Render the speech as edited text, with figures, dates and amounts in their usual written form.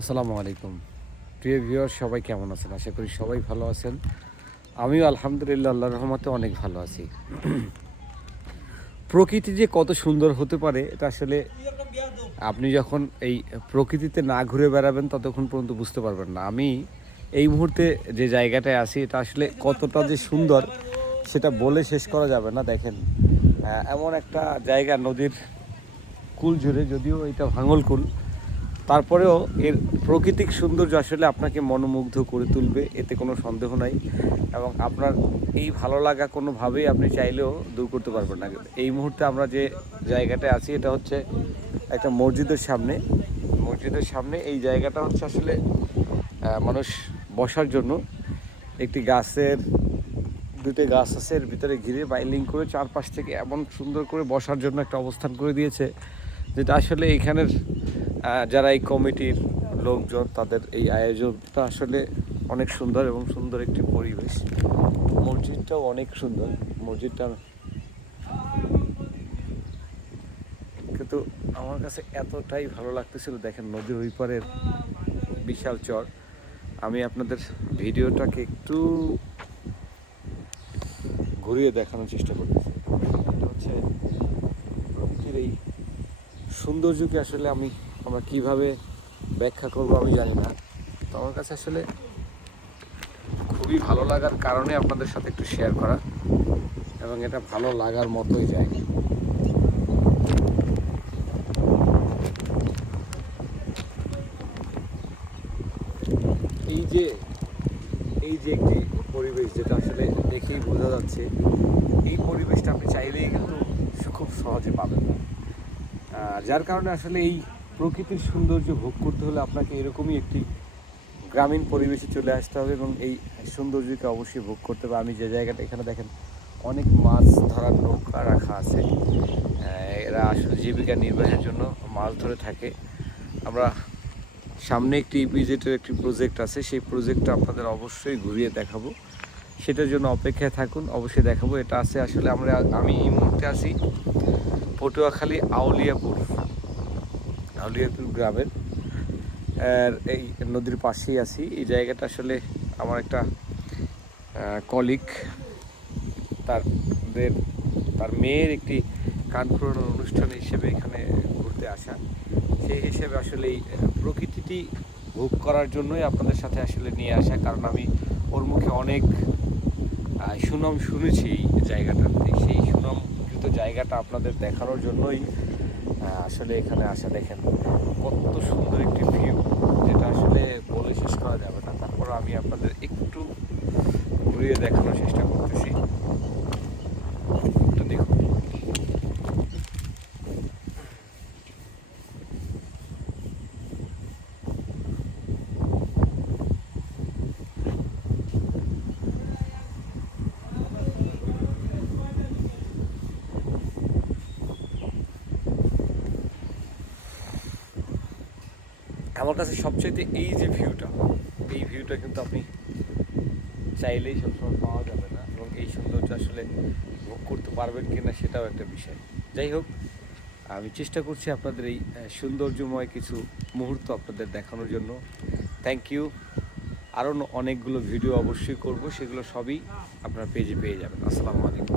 আসসালামু আলাইকুম। প্রিয় ভিউয়ার, সবাই কেমন আছেন? আশা করি সবাই ভালো আছেন। আমিও আলহামদুলিল্লাহ আল্লাহর রহমতে অনেক ভালো আছি। প্রকৃতি যে কত সুন্দর হতে পারে এটা আসলে আপনি যখন এই প্রকৃতিতে না ঘুরে বেড়াবেন ততক্ষণ পর্যন্ত বুঝতে পারবেন না। আমি এই মুহূর্তে যে জায়গাটায় আছি এটা আসলে কতটা যে সুন্দর সেটা বলে শেষ করা যাবে না। দেখেন, এমন একটা জায়গা নদীর কুল জুড়ে, যদিও এটা ভাঙল কুল, তারপরেও এর প্রাকৃতিক সৌন্দর্য আসলে আপনাকে মনোমুগ্ধ করে তুলবে, এতে কোনো সন্দেহ নাই। এবং আপনার এই ভালো লাগা কোনোভাবেই আপনি চাইলেও দূর করতে পারবেন না। এই মুহূর্তে আমরা যে জায়গাটায় আছি এটা হচ্ছে একটা মসজিদের সামনে। মসজিদের সামনে এই জায়গাটা হচ্ছে আসলে মানুষ বসার জন্য একটি গাছের, দুটো গাছ আছে এর ভিতরে ঘিরে বাইলিং করে চারপাশ থেকে এমন সুন্দর করে বসার জন্য একটা অবস্থান করে দিয়েছে, যেটা আসলে এখানের যারা এই কমিটির লোকজন তাদের এই আয়োজনটা আসলে অনেক সুন্দর এবং সুন্দর একটি পরিবেশ। মসজিদটাও অনেক সুন্দর। মসজিদটা কিন্তু আমার কাছে এতটাই ভালো লাগতেছিল। দেখেন, নদীর ওই পারের বিশাল চর। আমি আপনাদের ভিডিওটাকে একটু ঘুরিয়ে দেখানোর চেষ্টা করতেছি। এটা হচ্ছে প্রকৃতির এই সৌন্দর্যকে আসলে আমরা কিভাবে ব্যাখ্যা করব আমি জানি না। তো আমার কাছে আসলে খুবই ভালো লাগার কারণে আপনাদের সাথে একটু শেয়ার করা, এবং এটা ভালো লাগার মতোই জায়গা। এই যে এই যে একটি পরিবেশ, যেটা আসলে দেখেই বোঝা যাচ্ছে, এই পরিবেশটা আপনি চাইলেই কিন্তু খুব সহজে পাবেন না। যার কারণে আসলে এই প্রকৃতির সৌন্দর্য ভোগ করতে হলে আপনাকে এরকমই একটি গ্রামীণ পরিবেশে চলে আসতে হবে এবং এই সৌন্দর্যকে অবশ্যই ভোগ করতে হবে। আমি যে জায়গাটা, এখানে দেখেন অনেক মাছ ধরার নৌকা রাখা আছে। এরা আসলে জীবিকা নির্বাহের জন্য মাছ ধরে থাকে। আমরা সামনে একটি ইপিজেটের একটি প্রজেক্ট আছে, সেই প্রজেক্টটা আপনাদের অবশ্যই ঘুরিয়ে দেখাবো। সেটার জন্য অপেক্ষায় থাকুন, অবশ্যই দেখাবো। এটা আছে আসলে আমি এই মুহূর্তে আছি পটুয়াখালী আউলিয়াপুর গ্রামের এই নদীর পাশেই আছি। এই জায়গাটা আসলে আমার একটা কলিগ, তাদের তার মেয়ের একটি কান ফোড়ানোর অনুষ্ঠান হিসেবে এখানে ঘুরতে আসা। সেই হিসেবে আসলে এই প্রকৃতিটি ভোগ করার জন্যই আপনাদের সাথে আসলে নিয়ে আসা, কারণ আমি ওর মুখে অনেক সুনাম শুনেছি এই জায়গাটাতে। সেই সুনামকৃত জায়গাটা আপনাদের দেখানোর জন্যই আসলে এখানে আসা। দেখেন কত সুন্দর একটি ভিউ, যেটা আসলে বলে শেষ করা যাবে না। তারপর আমি আপনাদের একটু ঘুরিয়ে দেখানোর চেষ্টা করতেছি, একটু দেখুন। আমার কাছে সবচাইতে এই যে ভিউটা, এই ভিউটা কিন্তু আপনি চাইলেই সবসময় পাওয়া যাবে না, এবং এই সৌন্দর্য আসলে ভোগ করতে পারবেন কিনা সেটাও একটা বিষয়। যাই হোক, আমি চেষ্টা করছি আপনাদের এই সৌন্দর্যময় কিছু মুহূর্ত আপনাদের দেখানোর জন্য। Thank you. আরও অনেকগুলো ভিডিও অবশ্যই করব, সেগুলো সবই আপনার পেজে পেয়ে যাবেন। আসসালামু আলাইকুম।